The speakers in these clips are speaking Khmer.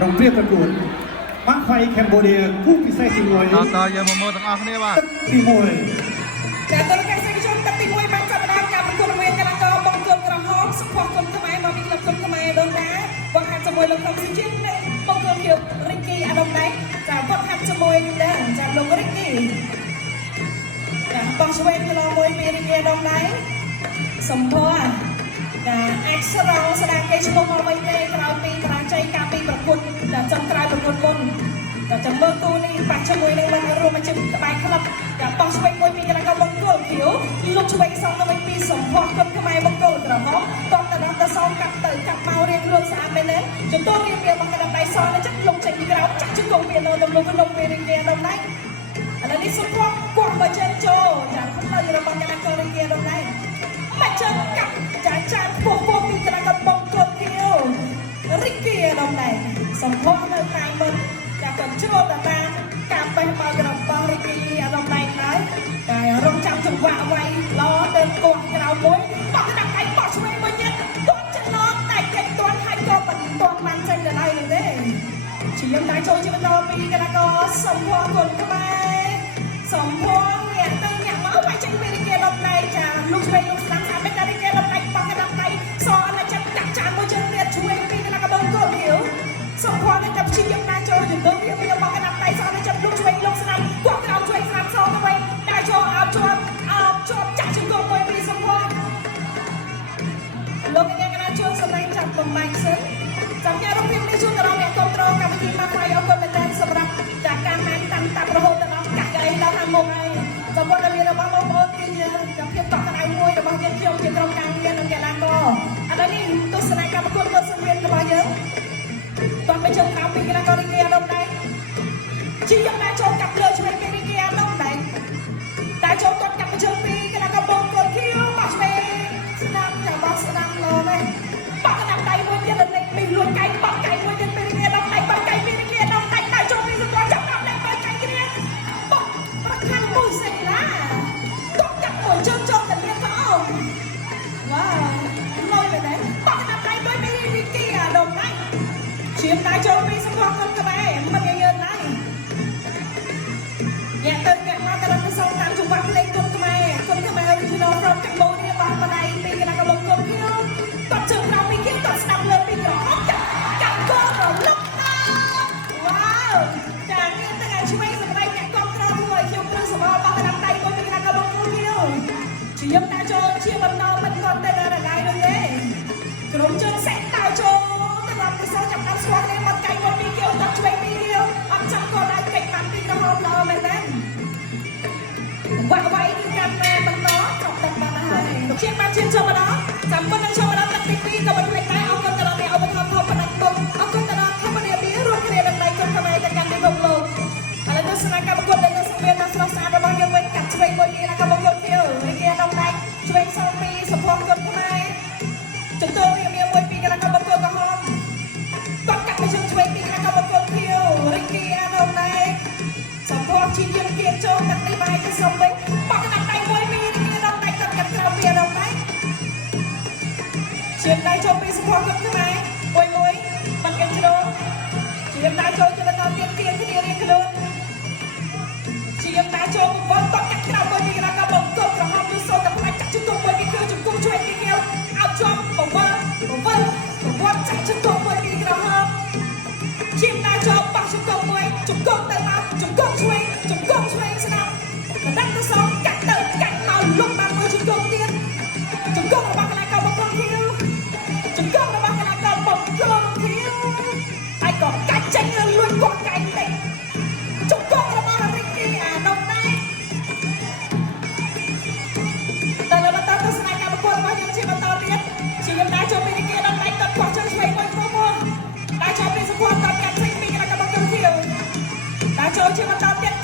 รองเรียบประกวดม้าไฟแคมโบเดียคู่พิเศษที่มวยต่อเยอะมากๆทั้งออกนี่ว่าที่มวยแต่ตัวแข่งขันชมตัดตีมวยบางจับดาวกับประกวดเวรกำลังก็บังเกิดกระหอบสปอร์ตคนขมายมามีกลับคนขมายโดนนะวังหันจมวยลงคำสิจิ้งเลยบังเกิดเกี่ยวริกกี้อารมณ์ไหนจากวังหันจมวยแล้วจากลงริกกี้จากบังช่วยที่เรามวยมีริกกี้อารมณ์ไหนสมพรเอ็กซ์เราแสดงเกจโมมาไว้ในกลางปีกลางใจกลางปีประกวดแต่จำกลายประกวดบนแต่จำเมื่อกูนี่ปัจจุบันในวันรวมมันจะสบายครับแต่บังช่วยมวยมีกำลังก็บังเกิดเขียวลูกช่วยสองตัวปีสมพรคนขมายบังเกิดกระหอบต้องแต่น้องแต่ซ้อมกับเตยกับเมาเรียนรวมสามไปเน้นจนตัวเรียนเบียร์บังกระดับไปซ้อนแล้วจะลงใจมีกระเอาจักจุดลงเบียร์เราลงเบียร์เรียนเราไหนอันนี้สุดพวกกวางมาเจนโจจากคนเราอยู่ระบังกระดับเรียนเราไหนมาเจนกับจากพวกมีกระดับบังเกิดเขียวริกกี้เราไหนสมพรเราไหนมันจากคนชั่วแต่ตามการไปมากระบังริกกี้เราไหนไหนแต่รองจำจังหวะไว้ล้อเดินกวางกระเอามวยบอกกระดับไปบอกช่วยมาเย็นตัวจะล้อแต่เก็บตัวให้ก็มันตัวมันใจจะไรเลยเด้ชียังได้โชว์ชีวิตเราปีกระดับก็สมพรคนเข้าไปสมพรเนี่ยตึงอย่างมาเอาไปใจริกกี้เราไหนจากลูกช่วยลูกสามสามเป็นริกกี้เราไหนบอกกระดับไปสอนอะไรจะจับจานมาเจอเนี่ยช่วยปีกระดับก็บังเกิดเขียวสมพรเนี่ยจับชียังได้โชว์อยู่ตรงนี้ไม่ยอมบอกกระดับไปสอนอะไรจะลูกช่วยลูกสามกวางเราช่วยสามสองเอาไว้ได้โชว์เอาโชว์จับชิงโกงมวยปีสมพรลงยังไงกันนะช่วงสมัยจับลงไม้ซึ้งจับแค่รถพิมพ์ในช่วงเราเนี่ยกองตรองกับวิธีมาไฟเอาคนเป็นแดนสำหรับจากการแข่งขันตัดประโหดแต่น้องกักไอ้เราทำมงไอ้จับวันนี้เราบ้าบ้ากินเนี่ยจับเพียบต่อกันไอ้มวยแต่บางทีเที่ยวที่ตรงกลางเนี่ยนั่งแกนั่งก็อันนี้ตัวสนายการประกวดตัวสังเวียนก็มาเยอะตอนไปเจอข่าวปีกันก็ริเกียลงไหนชี้ยังได้โชว์กับเรือช่วยปีริเกียลงไหนได้โชว์ตอนกับไปเจอปีกันก็บงกดคิ้วบัสเมย์สนามจากบัสสนามรอไหมปักกระดับไตมวยเยอะเลยมีลวนไก่ปักไก่มวยเยอะปีริเกียลงไหนปักไก่ปีริเกียลงไหนได้โชว์ปีสุดยอดจับดับได้ปักไก่กันเนี่ยปักประคันมือเสร็จละต้องจับมวยเชิงแต่เนี่ยเขาว้าวลอยไปไหนปักกระดับไตมวยปีริเกียลงไหนเชียร์ได้โชว์ปีสุดยอดกันกันไปมันเยอะๆไหนเนี่ยเติมแกะมากระดับที่สองตามจังหวะเพลงคนขมายออริจินอลพร้อมจากโบนี่บางบันไดปีกันกำลังกลมเที่ยวตัดเชิงเราปีเที่ยวตัดสนามเลยปีกรอบกับก็เราล็อกน้ำว้าวจากนี้ตั้งแต่ช่วยสมัยแกะกองกระทั่วเที่ยวกระสมอบางกระดับไตโบปีกันกำลังกลมเที่ยวเชียร์ตาโจเชียร์บันนอมันก่อนแต่ละรายเลยเนี่ยกลุ่มเชิงแสงตาโจตลอดที่สองจับการสวอตเลยมันไก่บนปีเที่ยวตัดช่วยปีเที่ยวอับจับก่อนได้เก็บตัดปีกระหอบเราเหมือนนั้นว่าไว้ที่การแม่บันนอจบแต่บันไดเชียงมาเชียงชมมาเนาะจำคนนั้นชมมาเนาะตัดปีกับมันเพลงได้เอาคนตลอดเนี่ยเอาไปทำพนักตรงเอาคนตลอดเข้ามาเรียนดีรวมคะแนนในคนทำไมกันกันในวงโลกอะไรนั่นสนามการประกวดในสังเวียนนักศึกษาระบายยังไว้กัดช่วยคนนี้นะครับประกวดเที่ยวในเกียร์น้องได้ช่วยสองปีสมพงษ์คนทำไมจนตัวเรียนมวยปีกันนะครับประกวดกระหอบต้องกัดไปช่วยปีกันนะครับประกวดเที่ยวในเกียร์น้องได้สมพงษ์ชี้ยืนเกียร์โจตัดตีไม้ที่สมบัติปักกระดับไตมวยปีในเกียร์น้องได้ตัดกับเราเบียร์น้องได้เชียร์ได้โจปีสมพงษ์คนทำไมมวยมันกันโจเชียร์ได้โจจะเป็นนอนเตียงที่เรียนกระโดดเชียร์ได้โจบอลต้องกัดเราปีกันนะครับบังกบกระหอบดูโซ่กับพลังจับจุดตัวมวยปีคือจุดกุ้งช่วยปีเกียวเอาจอมผมว่าจับจุดตัวมวยปีกระหอบเชียร์ได้โจปักจุดตัวมวยจุดกุ้งเติมมาจุดกุ้งช่วยสนามแต่ดันตัวสองกัดเติมกัดเมาลงมาเมื่อจุดกุ้งเตี้ยจุดกุ้งระบายกันบังกบเที่ยวจุดกุ้งระบายกันบังกบเที่ยวไอ้ก่อนกัดใจเงินล้วนก่อนไก่เด็กจุดกุ้งระบายริกกี้น้องได้แต่เราตั้งตัวสนามการประกวดว่ายังเชียร์มาตอนเรียนเชียร์ได้โจปีริกกี้น้องได้ตัดกว่าช่วยมวยมัวได้โจปีสควอตตัดกัดซิงปีกันบังกบเที่ยวได้โจเชียร์มาตอนเรียน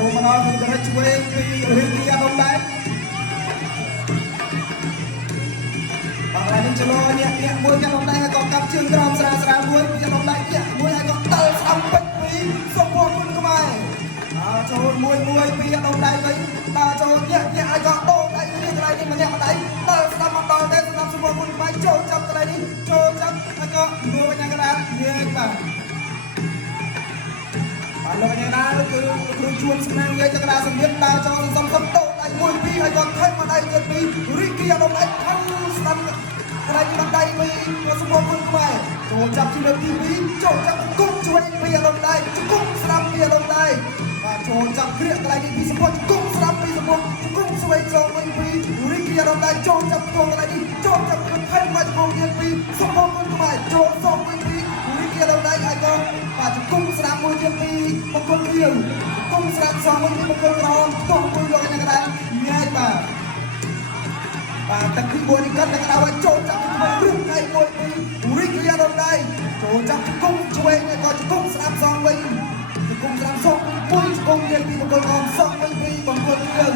ចូលមកដល់ពីរឆ្វេងពីរីគីអាដុំដែរបាទហើយនឹងចលោញាក់មួយអាដុំដែរក៏កាប់ជើងក្រោមស្រាលមួយអាដុំដែរញាក់មួយហើយក៏តល់ស្អំពេចពីសុភ័ណ្ឌគុណខ្មែរចូលមួយពីអាដុំដែរវិញបាទចូលញាក់ហើយក៏ដូរដៃគ្នាកន្លែងនេះម្នាក់ម្ដាយតល់ស្ដាប់មកដល់ដែរសម្រាប់សុភ័ណ្ឌគុណខ្មែរចូលចាប់កន្លែងនេះចូលចាប់ហើយក៏មួយយ៉ាងកណ្ដាលងាយបាទលោកអ្នកណាគឺគ្រូជួនស្នាមយាយចក្រាសម្ភារដើរចូលសំសំតោដៃមួយពីរហើយក៏ថែមមកដៃទៀតពីររីគីអាដុំដៃខំស្ដាប់កន្លែងបណ្ដៃពីសុភ័ណ្ឌគុណខ្មែរចូលចាប់ជាលើកទី2ចូលចាប់គុំជួយពីអាដុំដៃគុំស្ដាប់ពីអាដុំដៃបាទចូលចាប់គ្រាកកន្លែងនេះពីសុភ័ណ្ឌគុំស្ដាប់ពីសុភ័ណ្ឌគុំស្វែងចូលវិញពីរីគីអាដុំដៃចូលចាប់កន្លែងនេះចូលចាប់ថែមមកមកទៀតពីសុភ័ណ្ឌគុណខ្មែរចូលសូមវិញពីរីគីអាដុំដៃហើយក៏បាទគុំស្ដាប់មួយទៀតពីបង្គោលយើងគុំស្ដាប់សងវិញពីបង្គោលក្រហមទុំមួយលោកអ្នកកណ្ដាលញ៉ៃបាទទឹកទី1នេះគាត់នឹងដាក់ឲ្យចូលចាប់រឹងកៃមួយពីរីករាយដល់ដៃចូលចាប់គុំឆ្វេងហើយក៏គុំស្ដាប់សងវិញគុំស្ដាប់សងមួយគុំទៀតពីបង្គោលក្រហមសងវិញពីបង្គោលយើង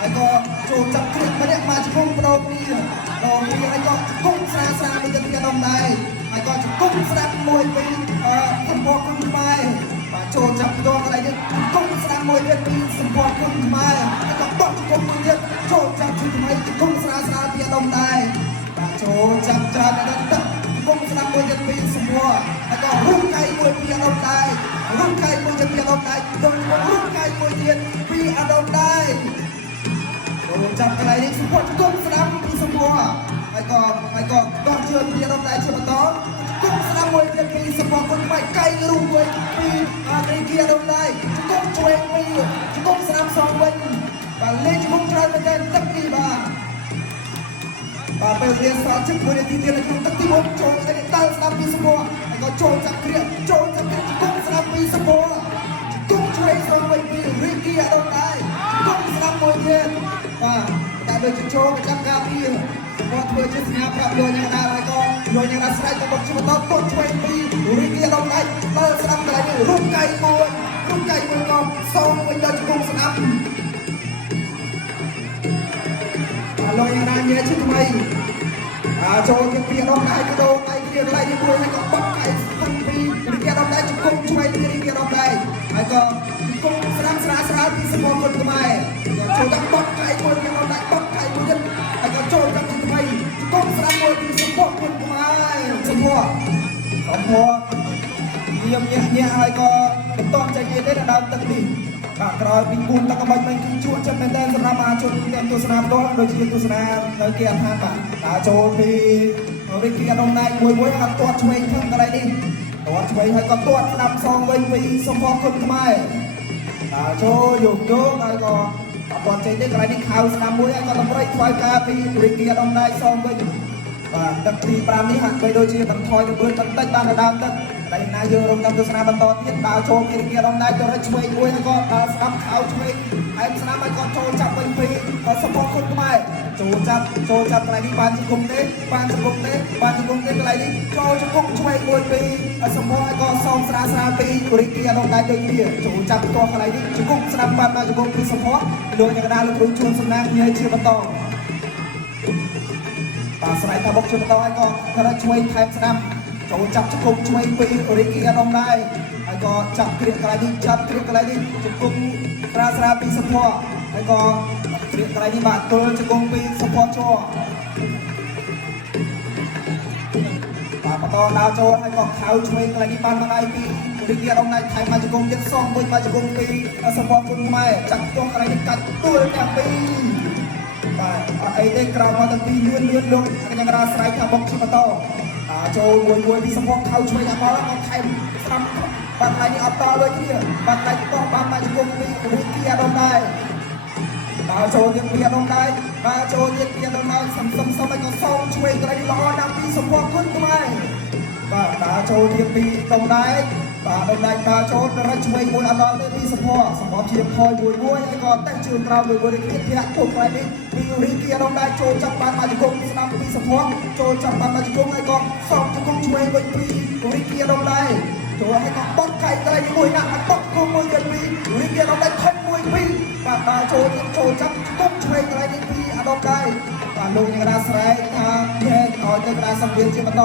ហើយក៏ចូលចាប់គ្រាម្នាក់មកគុំបដោគ្នាហើយក៏គុំស្រាមួយទៀតពីដល់ដៃហើយក៏គុំស្ដាប់មួយពីសម្ពោធគុំខ្មែរបាទចូលចាប់ផ្ទាល់កន្លែងនេះគុំស្ដាប់មួយទៀតពីសម្ពោធគុំខ្មែរហើយក៏បោះគុំមួយទៀតចូលចាប់ជាថ្មីគុំស្រាពីអាដុំដែរបាទចូលចាប់ច្រើនដល់ទឹកគុំស្ដាប់មួយទៀតពីសម្ពោធហើយក៏រុំកៃមួយពីអាដុំដែររុំកៃមួយទៀតពីអាដុំដែរដល់រុំកៃមួយទៀតពីអាដុំដែរចូលចាប់កន្លែងនេះសម្ពោធគុំស្ដាប់ពីសម្ពោធហើយក៏ដោះជើងពីអាដុំដែរជាបន្តគុំស្ដាប់មួយទៀតពីសម្ពោធគុំបាយកៃរុំមួយពីរីគីអាដុំដែរគុំជួយពីគុំស្ដាប់សងវិញបាទលេងគុំច្រើនមែនទែនទឹកនេះបាទពេលរៀនសល់ជិត1នាទីទៀតក្នុងទឹកទី1ចូលទៅដល់ស្ដាប់ពីសម្ពោធហើយក៏ចូលចាប់គ្រាចូលចាប់គ្រាគុំស្ដាប់ពីសម្ពោធគុំជួយសងវិញពីរីគីអាដុំដែរគុំស្ដាប់មួយទៀតបាទតែដូចជាចូលចាប់ការពីសម្ពោធធ្វើជាសញ្ញាប្រាប់លោកយ៉ាងណាហើយក៏លោកយ៉ាងណាស្រែកទៅបុកជាបន្តគុំជួយពីរីគីអាដុំដែរដល់ស្ដាប់កន្លែងនេះរុំកៃមួយក៏សងវិញដល់គុំស្ដាប់លោកយ៉ាងណាញ៉ែជាថ្មីចូលទៅពីអាដុំដែរក៏ដូរដៃគ្នាកន្លែងនេះមួយហើយក៏បត់ដៃស្ពឹងពីរីគីអាដុំដែរជង្គង់ជួយពីរីគីអាដុំដែរហើយក៏គុំស្ដាប់ស្រាលពីសម្ពោធគុណខ្មែរក៏ចូលទៅបត់ដៃមួយពីអាដុំដែរបត់ដៃមួយទៀតហើយក៏ចូលទៅជាថ្មីគុំស្ដាប់មួយពីសម្ពោធគុណខ្មែរសម្ពោធយាមញ៉ាហើយក៏បន្តចេញទេដល់ដើមទឹកនេះបាទក្រោយពីគូនទឹកកបាច់មិនគឺជួនចិត្តមែនតើសម្រាប់មហាជនអ្នកទស្សនាផ្ទាល់ដូចជាទស្សនានៅគេអាថាបាទចូលពីរីកអាដុំដែរមួយអត់ទាត់ឆ្វេងខាងកន្លែងនេះទាត់ឆ្វេងហើយក៏ទាត់ស្ដាប់សងវិញពីសម្ពោធគុណខ្មែរចូលយកហើយក៏អត់ទាត់ចេញទេកន្លែងនេះខៅស្ដាប់មួយហើយក៏តម្រុយខ្វាយការពីរីកអាដុំដែរសងវិញបាទទឹកទី5នេះហាក់បីដូចជាបន្ថយទៅបន្តិចបានដល់ដើមទឹកតែណាយើងរំចាំទស្សនាបន្តទៀតដើរចូលពីរីកអាដុំដែរទៅរត់ឆ្វេងមួយហើយក៏ដើរស្ដាប់ខៅឆ្វេងហើយស្ដាប់ហើយក៏ចូលចាប់វិញពីសម្ពោធគុណខ្មែរចូលចាប់កន្លែងនេះបានជង្គង់ទេកន្លែងនេះចូលជង្គង់ឆ្វេងមួយពីសម្ពោធហើយក៏សំស្រាលពីរីកអាដុំដែរដូចគ្នាចូលចាប់ផ្ទាល់កន្លែងនេះជង្គង់ស្ដាប់បានមកជង្គង់ពីសម្ពោធលោកអ្នកកណ្ដាលលោកគ្រូជួនសំណាងញ៉ៃជាបន្តបាទស្រ័យថាបុកជាបន្តហើយក៏រត់ឆ្វេងថែមស្ដាប់ចូលចាប់ជង្គង់ឆ្វេងពីរីកអាដុំដែរហើយក៏ចាប់គ្រាកន្លែងនេះជង្គង់ស្រាលពីសម្ពោធហើយក៏គ្រាកន្លែងនេះបាទទល់ជង្គង់ពីសម្ពោធជួបាទបន្តដើរចូលហើយក៏ខៅឆ្វេងកន្លែងនេះបានមកដៃពីរីកអាដុំដែរថែមមកជង្គង់ទៀតសងមួយមកជង្គង់ពីសម្ពោធគុណខ្មែរចាក់ផ្ទងកន្លែងនេះកាត់ទួលទាំងពីរបាទអត់អីទេក្រោមមកទាំងពីរលឿនលោកខ្ញុំរ៉ាស្រ័យថាបុកជាបន្តចូលមួយពីសម្ពោធខៅឆ្វេងអាបាល់ក៏ថែមស្ដាប់បាទកន្លែងនេះអត់តដូចគ្នាបាទកន្លែងនេះក៏បានមកជង្គង់ពីរីកអាដុំដែរបាទចូលទៀតពីអាដុំដែរសំឲ្យក៏សងឆ្វេងកន្លែងនេះល្អណាស់ពីសម្ពោធគុណខ្មែរបាទដើរចូលទៀតពីដុំដែរបាទដុំដែរដើរចូលទៅរត់ឆ្វេងមួយអត់ដល់ទេពីសម្ពោធជាផយមួយហើយក៏តែជើងក្រោមមួយនេះទៀតធាក់ទុកកន្លែងនេះពីរីកអាដុំដែរចូលចាប់បានមកជង្គង់ស្ដាប់ពីសម្ពោធចូលចាប់បានមកជង្គង់ហើយក៏សងជង្គង់ឆ្វេងវិញពីរីកអាដុំដែរចូលឲ្យក៏បត់កៃកន្លែងមួយណាស់បត់គុំមួយទៀតពីរីកអាដុំដែរថុំមួយ ពីបាទចូលចាប់គុំឆ្វេងកន្លែងនេះពីអាដប់ដែរបាទលោកអ្នកកដាស្រែកថាញែកឲ្យទៅកដាសង្វៀនជាបន្ត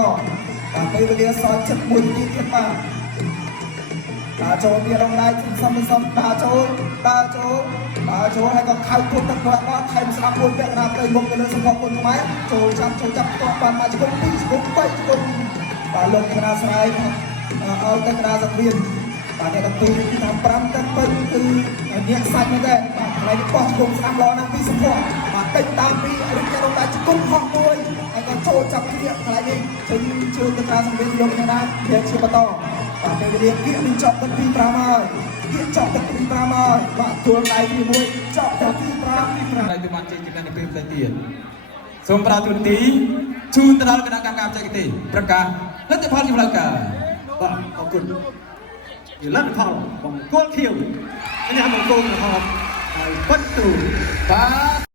បាទពេលវេលាសល់ចិត្តមួយនាទីទៀតបាទចូលពីរងដៃសំបាទចូលហើយក៏ខៅពុតទឹកគាត់បាទថែមស្ដាប់មួយពាក់កណ្ដាលទៅមុខទៅលើសម្ផស្សគុណខ្មែរចូលចាប់ទាត់បានមកជុំ2ជុំ3ជុំបាទលោកអ្នកកដាស្រែកឲ្យទៅកដាសង្វៀនបាទអ្នកទាំងពីរតាម5ទឹកពេញគឺអ្នកសាច់ហ្នឹងដែរបាទកន្លែងនេះបោះជុំស្ដាប់ល្អណាស់ពីសម្ផស្សបាទដេញតាមពីរិទ្ធិរងដៃជុំហោះមួយហើយក៏ចូលចាប់គ្នាកន្លែងនេះជើងទៅកដាសង្វៀនលោកអ្នកដែរវាជាបន្តបាទពេលវេលាគៀកនឹងចប់ទឹកទី5ហើយគៀកចប់ទឹកទី5ហើយបាទទួលដៃទី1ចប់ទឹកទី5 ដៃទៅបានជ័យចំណេញពេលផ្សេងទៀតសូមប្រាទូនទីជូនទៅដល់គណៈកម្មការបច្ចេកទេសប្រកាសលទ្ធផលជាផ្លូវការ បាទអរគុណយលទ្ធផលបង្គោលខៀវនេះបង្គោលក្រហមហើយបិទទូ បាទ